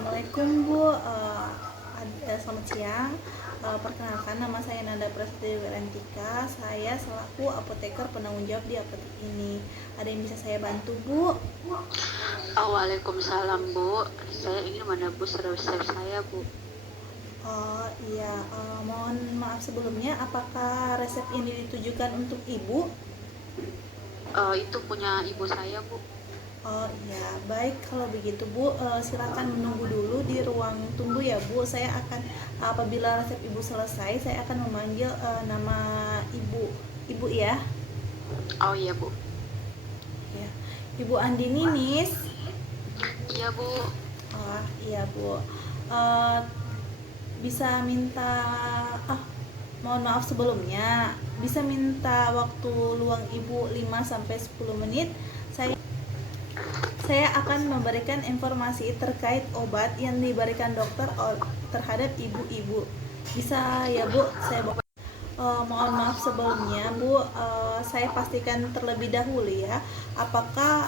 Assalamualaikum Bu. Selamat siang. Perkenalkan, nama saya Nanda Prasetya Wirantika. Saya selaku apoteker penanggung jawab di apotek ini. Ada yang bisa saya bantu Bu? Waalaikumsalam Bu, saya ingin menebus resep saya Bu. Oh iya, mohon maaf sebelumnya. Apakah resep ini ditujukan untuk Ibu? Itu punya ibu saya Bu. Oh iya, baik kalau begitu Bu, silakan menunggu dulu di ruang tunggu ya Bu. Saya akan, apabila resep Ibu selesai, saya akan memanggil nama Ibu. Ibu ya. Oh iya Bu. Ya. Ibu Andi Ninis. Iya Bu. Oh iya Bu. Eh, bisa minta, ah mohon maaf sebelumnya, bisa minta waktu luang Ibu 5 sampai 10 menit. Saya akan memberikan informasi terkait obat yang diberikan dokter terhadap ibu-ibu. Bisa ya Bu, saya mohon maaf sebelumnya Bu, saya pastikan terlebih dahulu ya, apakah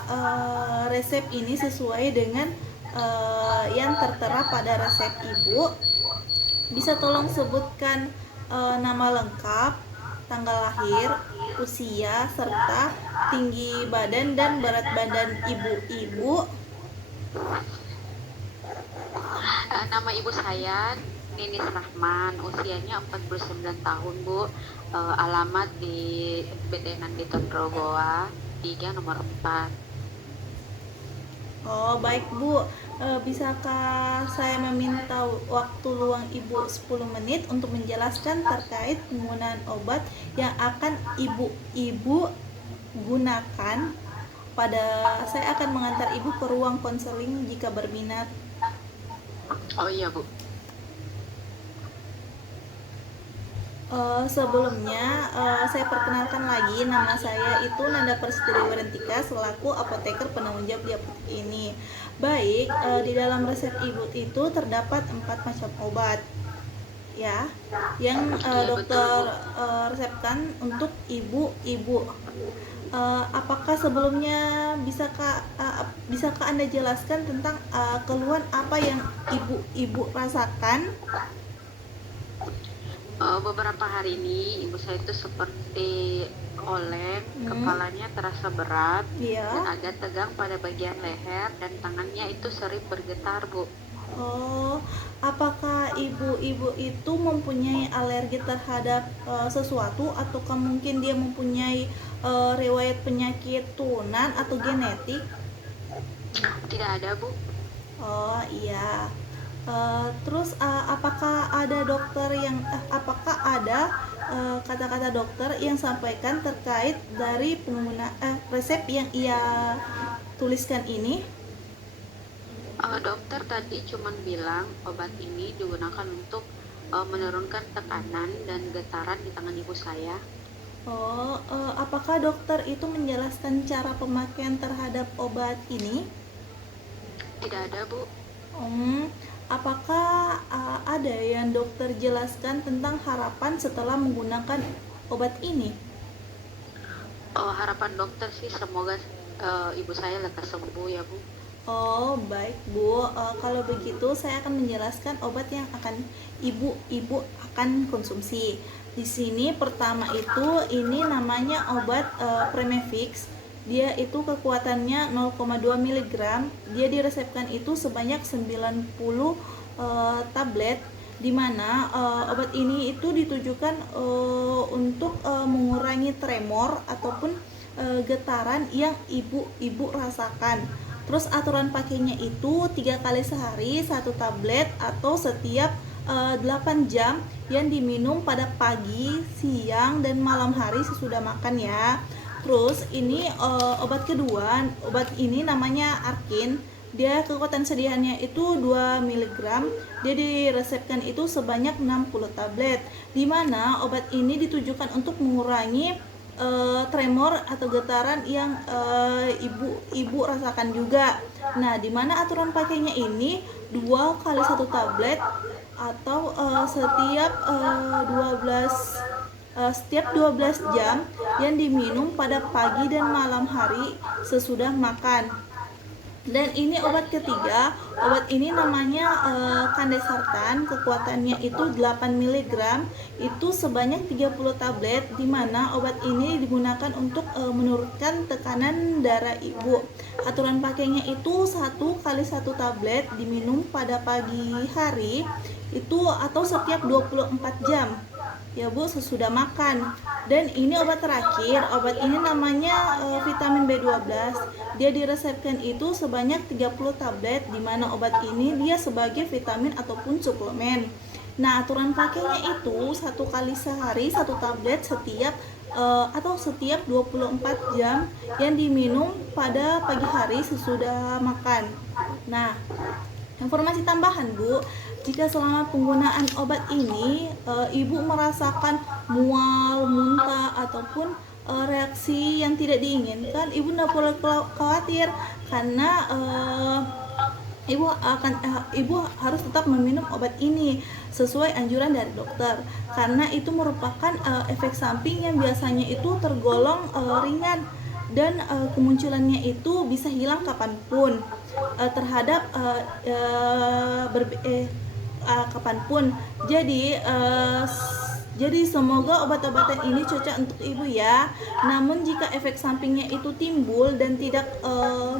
resep ini sesuai dengan yang tertera pada resep Ibu. Bisa tolong sebutkan nama lengkap, tanggal lahir, usia, serta tinggi badan dan berat badan ibu-ibu. Nama ibu saya Ninis Rahman, usianya 49 tahun Bu. Alamat di Bedengan di Tondrogoa 3 nomor 4. Oh baik Bu, bisakah saya meminta waktu luang Ibu 10 menit untuk menjelaskan terkait penggunaan obat yang akan ibu-ibu gunakan. Saya akan mengantar Ibu ke ruang konseling jika berminat. Oh iya Bu. Sebelumnya saya perkenalkan lagi, nama saya itu Nanda Prasetya Wirantika selaku apoteker penanggung jawab di apotek ini. Baik, di dalam resep Ibu itu terdapat 4 macam obat ya yang Iya betul dokter Bu. resepkan untuk ibu-ibu. Apakah sebelumnya bisakah Anda jelaskan tentang keluhan apa yang ibu-ibu rasakan? Beberapa hari ini ibu saya itu seperti oleng, kepalanya terasa berat dan Iya. agak tegang pada bagian leher dan tangannya itu sering bergetar Bu. Oh, apakah ibu-ibu itu mempunyai alergi terhadap sesuatu, ataukah mungkin dia mempunyai riwayat penyakit turunan atau genetik? Tidak ada Bu. Oh iya. Terus apakah ada kata-kata dokter yang sampaikan terkait dari resep yang ia tuliskan ini? Dokter tadi cuman bilang obat ini digunakan untuk menurunkan tekanan dan getaran di tangan ibu saya. Oh, apakah dokter itu menjelaskan cara pemakaian terhadap obat ini? Tidak ada Bu. Hmm, apakah ada yang dokter jelaskan tentang harapan setelah menggunakan obat ini? Harapan dokter sih semoga ibu saya lekas sembuh ya Bu. Oh, baik Bu. Kalau begitu saya akan menjelaskan obat yang akan ibu-ibu akan konsumsi. Di sini pertama itu ini namanya obat Premefix. Dia itu kekuatannya 0,2 mg. Dia diresepkan itu sebanyak 90 tablet, di mana obat ini itu ditujukan untuk mengurangi tremor ataupun getaran yang ibu-ibu rasakan. Terus aturan pakainya itu 3 kali sehari 1 tablet atau setiap 8 jam yang diminum pada pagi, siang, dan malam hari sesudah makan ya. Terus ini obat kedua, obat ini namanya Arkin. Dia kekuatan sediaannya itu 2 mg. Dia diresepkan itu sebanyak 60 tablet. Di mana obat ini ditujukan untuk mengurangi tremor atau getaran yang ibu-ibu rasakan juga. Nah, di mana aturan pakainya ini 2 kali 1 tablet atau setiap 12 jam yang diminum pada pagi dan malam hari sesudah makan. Dan ini obat ketiga, obat ini namanya Kandesartan, kekuatannya itu 8 mg, itu sebanyak 30 tablet, di mana obat ini digunakan untuk menurunkan tekanan darah ibu. Aturan pakainya itu 1 kali 1 tablet diminum pada pagi hari itu atau setiap 24 jam ya Bu, sesudah makan. Dan ini obat terakhir, obat ini namanya vitamin B12. Dia diresepkan itu sebanyak 30 tablet, di mana obat ini dia sebagai vitamin ataupun suplemen. Nah, aturan pakainya itu 1 kali sehari 1 tablet setiap atau setiap 24 jam yang diminum pada pagi hari sesudah makan. Nah, informasi tambahan Bu, jika selama penggunaan obat ini ibu merasakan mual, muntah ataupun reaksi yang tidak diinginkan, ibu tidak perlu khawatir karena ibu harus tetap meminum obat ini sesuai anjuran dari dokter, karena itu merupakan efek samping yang biasanya itu tergolong ringan dan kemunculannya itu bisa hilang kapanpun terhadap kapanpun. Jadi semoga obat-obatan ini cocok untuk ibu ya. Namun jika efek sampingnya itu timbul dan tidak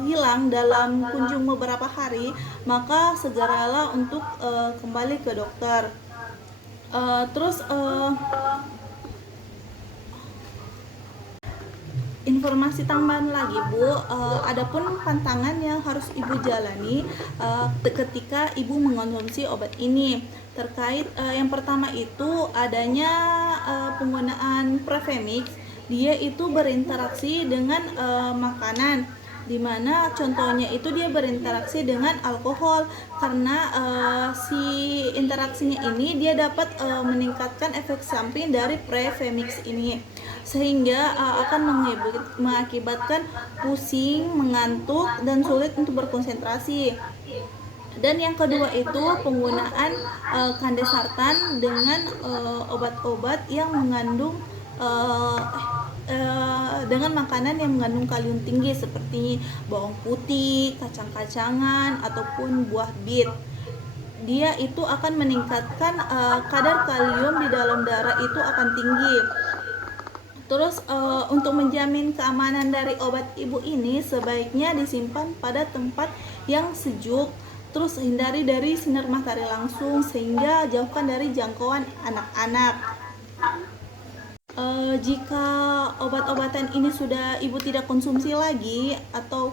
hilang dalam kunjung beberapa hari, maka segeralah untuk kembali ke dokter. Informasi tambahan lagi Bu, adapun pantangan yang harus ibu jalani ketika ibu mengonsumsi obat ini terkait yang pertama itu adanya penggunaan Prevemix. Dia itu berinteraksi dengan makanan, dimana contohnya itu dia berinteraksi dengan alkohol, karena si interaksinya ini dia dapat meningkatkan efek samping dari Prevemix ini, sehingga akan mengakibatkan pusing, mengantuk, dan sulit untuk berkonsentrasi. Dan yang kedua itu penggunaan Kandesartan dengan obat-obat yang mengandung dengan makanan yang mengandung kalium tinggi seperti bawang putih, kacang-kacangan, ataupun buah bit. Dia itu akan meningkatkan kadar kalium di dalam darah itu akan tinggi. Terus untuk menjamin keamanan dari obat ibu ini sebaiknya disimpan pada tempat yang sejuk. Terus hindari dari sinar matahari langsung sehingga jauhkan dari jangkauan anak-anak. Jika obat-obatan ini sudah ibu tidak konsumsi lagi atau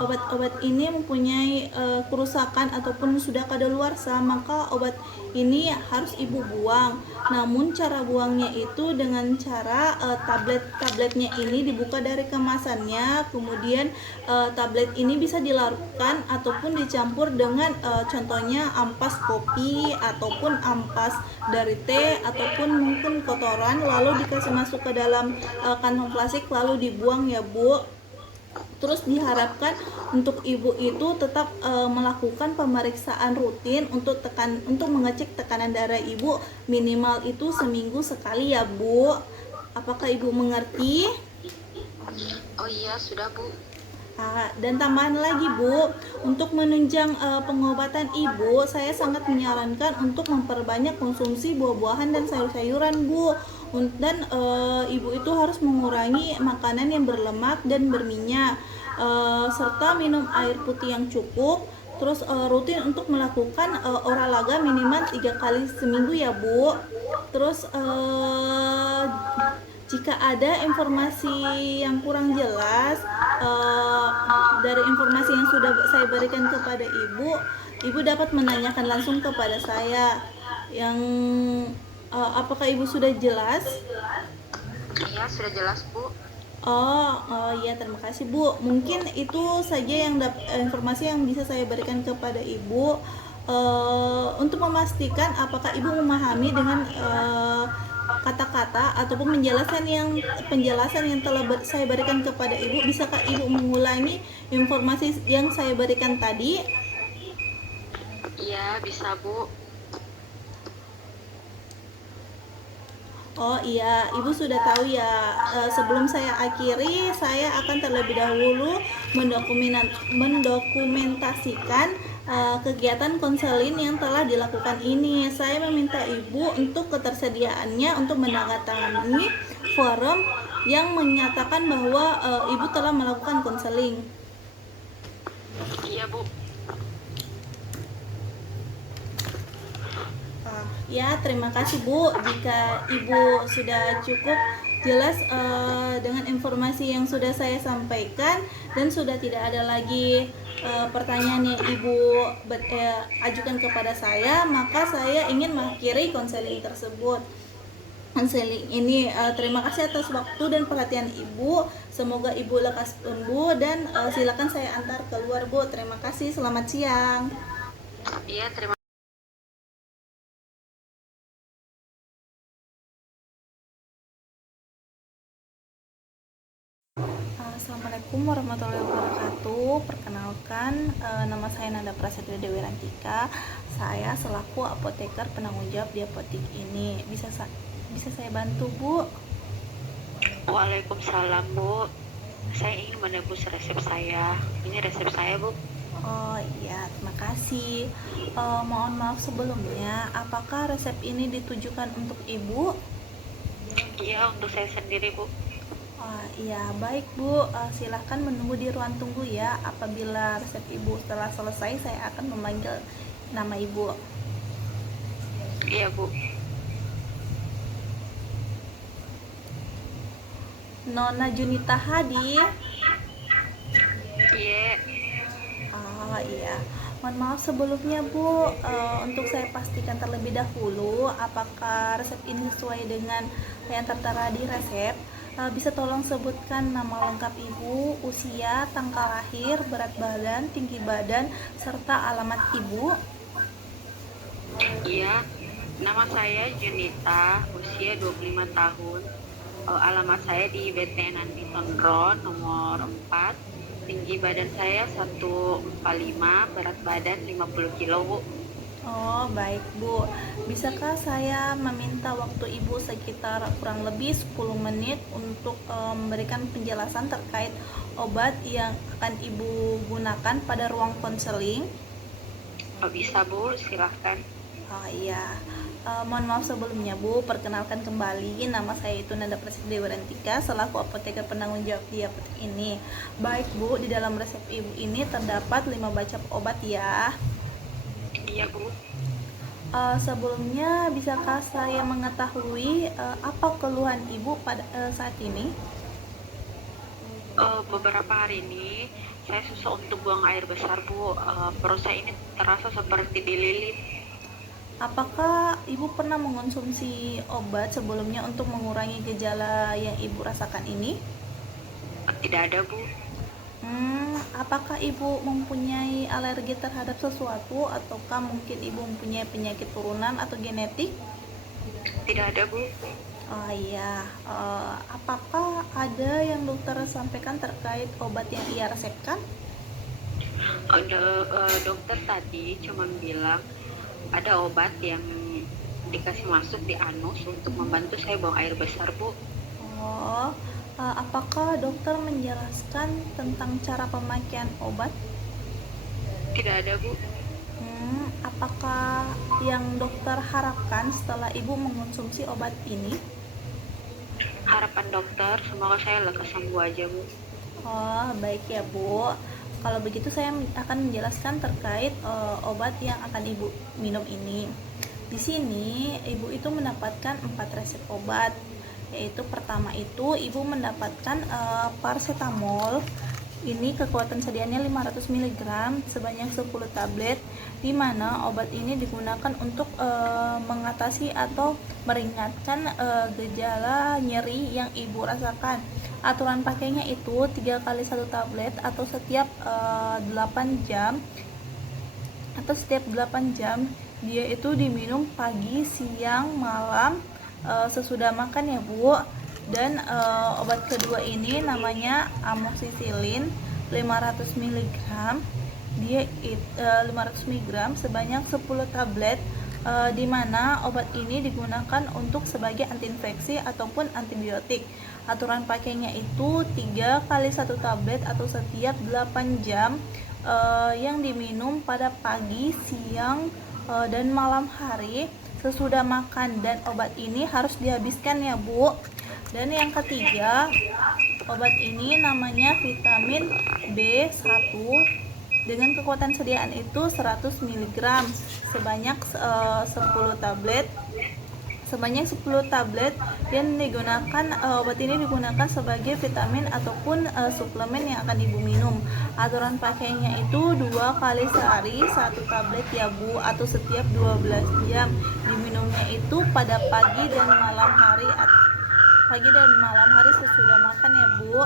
obat-obat ini mempunyai kerusakan ataupun sudah kadaluarsa, maka obat ini harus ibu buang. Namun cara buangnya itu dengan cara tabletnya ini dibuka dari kemasannya, kemudian tablet ini bisa dilarutkan ataupun dicampur dengan contohnya ampas kopi ataupun ampas dari teh ataupun mungkin kotoran, lalu dikasih masuk ke dalam kantong plastik lalu dibuang ya Bu. Terus diharapkan untuk ibu itu tetap melakukan pemeriksaan rutin untuk mengecek tekanan darah ibu minimal itu seminggu sekali ya Bu. Apakah ibu mengerti? Oh iya, sudah Bu. Dan tambahan lagi Bu, untuk menunjang pengobatan ibu, saya sangat menyarankan untuk memperbanyak konsumsi buah-buahan dan sayur-sayuran Bu. Dan ibu itu harus mengurangi makanan yang berlemak dan berminyak, serta minum air putih yang cukup. Terus rutin untuk melakukan olahraga minimal 3 kali seminggu ya Bu. Terus jika ada informasi yang kurang jelas dari informasi yang sudah saya berikan kepada ibu dapat menanyakan langsung kepada saya. Apakah ibu sudah jelas? Iya, sudah jelas Bu. Oh iya, terima kasih Bu. Mungkin itu saja informasi yang bisa saya berikan kepada ibu untuk memastikan apakah ibu memahami dengan kata-kata ataupun penjelasan yang telah saya berikan kepada ibu. Bisakah ibu mengulangi informasi yang saya berikan tadi? Iya, bisa Bu. Oh iya, Ibu sudah tahu ya. Sebelum saya akhiri, saya akan terlebih dahulu mendokumentasikan kegiatan konseling yang telah dilakukan ini. Saya meminta Ibu untuk ketersediaannya untuk menandatangani forum yang menyatakan bahwa Ibu telah melakukan konseling. Iya Bu. Ya, terima kasih Bu. Jika Ibu sudah cukup jelas dengan informasi yang sudah saya sampaikan dan sudah tidak ada lagi pertanyaan yang Ibu ajukan kepada saya, maka saya ingin mengakhiri konseling tersebut. Konseling ini terima kasih atas waktu dan perhatian Ibu. Semoga Ibu lekas sembuh dan silakan saya antar keluar Bu. Terima kasih. Selamat siang. Iya, terima Assalamualaikum warahmatullahi wabarakatuh. Perkenalkan, nama saya Nanda Prasetya Dewi Rantika. Saya selaku apoteker penanggung jawab di apotek ini. Bisa saya bantu, Bu? Waalaikumsalam Bu. Saya ingin menebus resep saya. Ini resep saya Bu. Oh iya, terima kasih. Mohon maaf sebelumnya, apakah resep ini ditujukan untuk Ibu? Iya, untuk saya sendiri Bu. Iya, baik Bu. Silahkan menunggu di ruang tunggu ya. Apabila resep Ibu telah selesai, saya akan memanggil nama Ibu. Iya Bu. Nona Junita Hadi. Iya. Iya. Mohon maaf sebelumnya Bu, untuk saya pastikan terlebih dahulu apakah resep ini sesuai dengan yang tertera di resep. Bisa tolong sebutkan nama lengkap Ibu, usia, tanggal lahir, berat badan, tinggi badan, serta alamat Ibu. Iya. Nama saya Junita, usia 25 tahun. Alamat saya di BT Nanti Tonron nomor 4. Tinggi badan saya 145, berat badan 50 kilo Bu. Oh, baik Bu. Bisakah saya meminta waktu Ibu sekitar kurang lebih 10 menit untuk memberikan penjelasan terkait obat yang akan Ibu gunakan pada ruang konseling? Bisa Bu, silahkan. Oh iya. Mohon maaf sebelumnya Bu, perkenalkan kembali, nama saya itu Nanda Prasetya Dewi Rantika selaku apoteker penanggung jawab di apotek ini. Baik Bu, di dalam resep Ibu ini terdapat 5 backup obat ya. Iya Bu. Sebelumnya bisakah saya mengetahui apa keluhan Ibu pada saat ini? Beberapa hari ini saya susah untuk buang air besar Bu. Perut saya ini terasa seperti dililit. Apakah Ibu pernah mengonsumsi obat sebelumnya untuk mengurangi gejala yang Ibu rasakan ini? Tidak ada Bu. Apakah Ibu mempunyai alergi terhadap sesuatu ataukah mungkin Ibu mempunyai penyakit turunan atau genetik? Tidak ada Bu. Oh iya, apakah ada yang dokter sampaikan terkait obat yang ia resepkan? Dokter tadi cuma bilang ada obat yang dikasih masuk di anus untuk membantu saya buang air besar Bu. Oh, apakah dokter menjelaskan tentang cara pemakaian obat? Tidak ada Bu. Apakah yang dokter harapkan setelah Ibu mengonsumsi obat ini? Harapan dokter semoga saya lekas sembuh aja Bu. Oh, baik ya Bu. Kalau begitu saya akan menjelaskan terkait obat yang akan Ibu minum ini. Di sini Ibu itu mendapatkan 4 resep obat. Yaitu pertama itu Ibu mendapatkan paracetamol. Ini kekuatan sedianya 500 mg sebanyak 10 tablet, di mana obat ini digunakan untuk mengatasi atau meringankan gejala nyeri yang Ibu rasakan. Aturan pakainya itu 3 kali 1 tablet atau setiap 8 jam dia itu diminum pagi, siang, malam sesudah makan ya Bu. Dan obat kedua ini namanya amoxicillin 500 mg. Dia 500 mg sebanyak 10 tablet di mana obat ini digunakan untuk sebagai antiinfeksi ataupun antibiotik. Aturan pakainya itu 3 kali 1 tablet atau setiap 8 jam, yang diminum pada pagi, siang, dan malam hari sesudah makan, dan obat ini harus dihabiskan ya Bu. Dan yang ketiga, obat ini namanya vitamin B1 dengan kekuatan sediaan itu 100 mg sebanyak 10 tablet yang digunakan. Obat ini digunakan sebagai vitamin ataupun suplemen yang akan Ibu minum. Aturan pakainya itu 2 kali sehari 1 tablet ya Bu, atau setiap 12 jam. Diminumnya itu pada pagi dan malam hari sesudah makan ya Bu.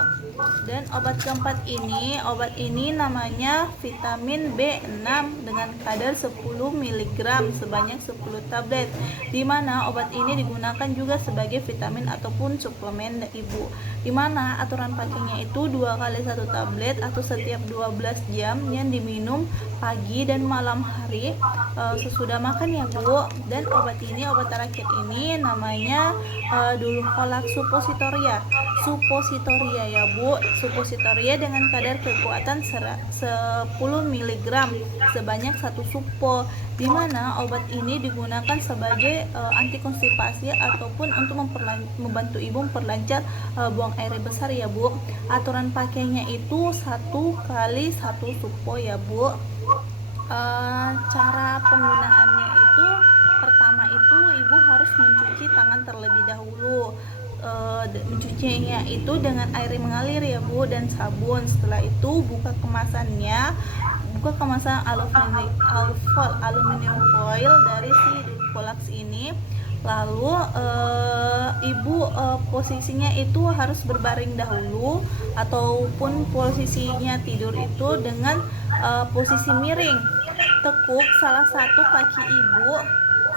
Dan obat keempat ini namanya vitamin B6 dengan kadar 10 mg sebanyak 10 tablet, di mana obat ini digunakan juga sebagai vitamin ataupun suplemen Ibu, di mana aturan pakainya itu 2 kali 1 tablet atau setiap 12 jam yang diminum pagi dan malam hari sesudah makan ya Bu. Dan obat terakhir ini namanya Dulcolax suppositoria ya Bu. Suppositoria dengan kadar kekuatan 10 mg sebanyak 1 suppo, di mana obat ini digunakan sebagai antikonstipasi ataupun untuk membantu Ibu memperlancar buang air besar ya Bu. Aturan pakainya itu 1 kali 1 suppo ya Bu. Cara penggunaannya itu pertama itu Ibu harus mencuci tangan terlebih dahulu. Mencucinya itu dengan air mengalir ya Bu, dan sabun. Setelah itu buka kemasan aluminium foil dari si Dulcolax ini. Lalu Ibu posisinya itu harus berbaring dahulu ataupun posisinya tidur itu dengan posisi miring. Tekuk salah satu kaki Ibu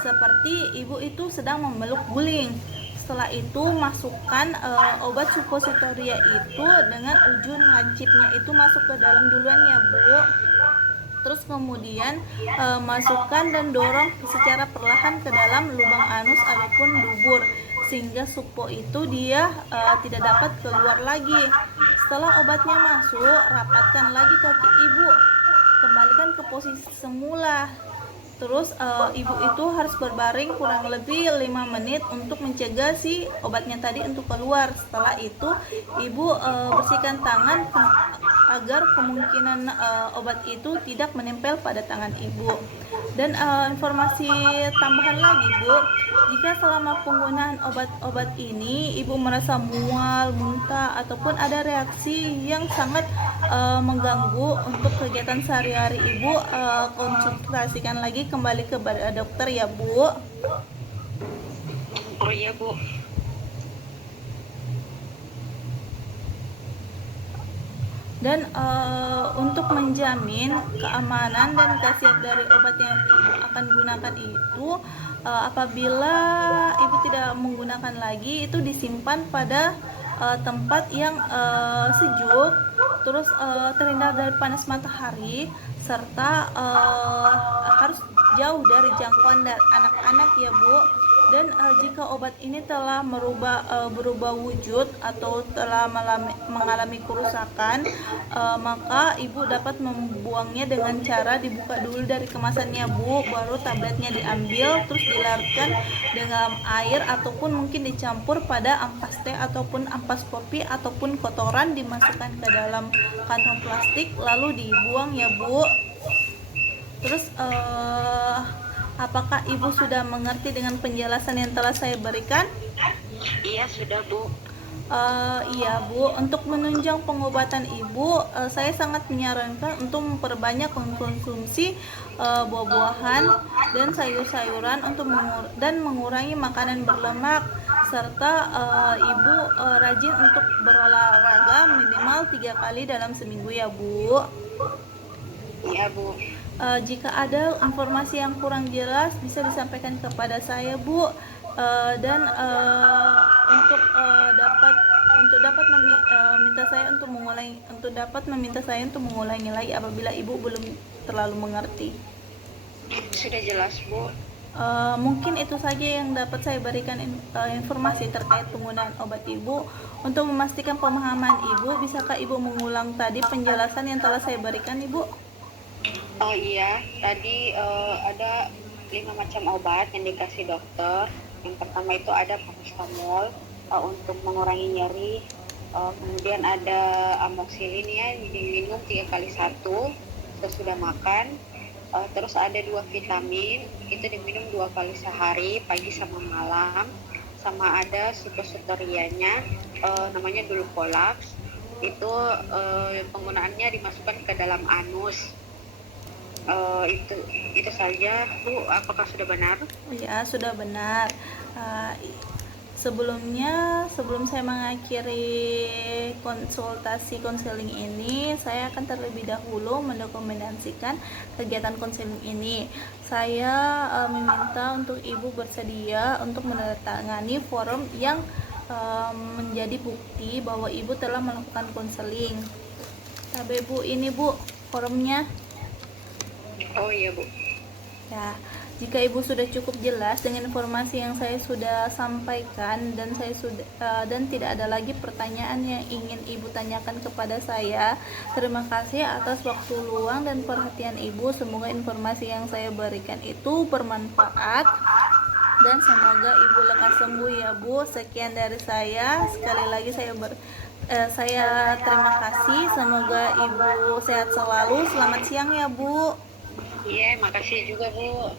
seperti Ibu itu sedang memeluk guling. Setelah itu masukkan obat suppositoria itu dengan ujung lancipnya itu masuk ke dalam duluan ya Bu. Terus kemudian masukkan dan dorong secara perlahan ke dalam lubang anus ataupun dubur, sehingga suppo itu dia tidak dapat keluar lagi. Setelah obatnya masuk, rapatkan lagi kaki Ibu, kembalikan ke posisi semula. Terus Ibu itu harus berbaring kurang lebih 5 menit untuk mencegah si obatnya tadi untuk keluar. Setelah itu Ibu bersihkan tangan agar kemungkinan obat itu tidak menempel pada tangan Ibu. Dan informasi tambahan lagi Bu, jika selama penggunaan obat-obat ini Ibu merasa mual, muntah, ataupun ada reaksi yang sangat mengganggu untuk kegiatan sehari-hari Ibu, konsultasikan lagi kembali ke dokter ya Bu. Oh iya Bu. Dan untuk menjamin keamanan dan khasiat dari obat yang Ibu akan gunakan itu, apabila Ibu tidak menggunakan lagi, itu disimpan pada tempat yang sejuk, terus terhindar dari panas matahari, serta harus jauh dari jangkauan dari anak-anak ya Bu. Dan jika obat ini telah berubah wujud atau telah mengalami kerusakan, maka Ibu dapat membuangnya dengan cara dibuka dulu dari kemasannya Bu, baru tabletnya diambil, terus dilarutkan dengan air ataupun mungkin dicampur pada ampas teh ataupun ampas kopi ataupun kotoran, dimasukkan ke dalam kantong plastik lalu dibuang ya Bu. Terus apakah Ibu sudah mengerti dengan penjelasan yang telah saya berikan? Iya sudah Bu. Iya Bu, untuk menunjang pengobatan Ibu, saya sangat menyarankan untuk memperbanyak mengkonsumsi buah-buahan dan sayur-sayuran dan mengurangi makanan berlemak, serta Ibu rajin untuk berolahraga minimal 3 kali dalam seminggu ya Bu. Iya Bu. Jika ada informasi yang kurang jelas bisa disampaikan kepada saya Bu. Dan untuk dapat meminta saya untuk mengulangi lagi apabila Ibu belum terlalu mengerti. Sudah jelas Bu. Mungkin itu saja yang dapat saya berikan informasi terkait penggunaan obat ibu. Untuk memastikan pemahaman ibu, bisakah ibu mengulang tadi penjelasan yang telah saya berikan ibu? Oh iya, tadi ada 5 macam obat yang dikasih dokter. Yang pertama itu ada paracetamol untuk mengurangi nyeri. Kemudian ada amoxicillin ya, diminum 3 kali 1 sesudah makan. Terus ada 2 vitamin, itu diminum 2 kali sehari, pagi sama malam. Sama ada suppositorianya, namanya Dulcolax. Itu penggunaannya dimasukkan ke dalam anus. Itu saja Bu, apakah sudah benar? Ya, sudah benar. Sebelum saya mengakhiri konsultasi konseling ini, saya akan terlebih dahulu mendokumentasikan kegiatan konseling ini. Saya meminta untuk ibu bersedia untuk menandatangani form yang menjadi bukti bahwa ibu telah melakukan konseling. Tapi bu, ini bu formnya. Oh iya Bu. Ya, jika ibu sudah cukup jelas dengan informasi yang saya sudah sampaikan dan tidak ada lagi pertanyaan yang ingin ibu tanyakan kepada saya, terima kasih atas waktu luang dan perhatian ibu. Semoga informasi yang saya berikan itu bermanfaat dan semoga ibu lekas sembuh ya bu. Sekian dari saya. Sekali lagi saya terima kasih. Semoga ibu sehat selalu. Selamat siang ya bu. Iya, makasih juga Bu.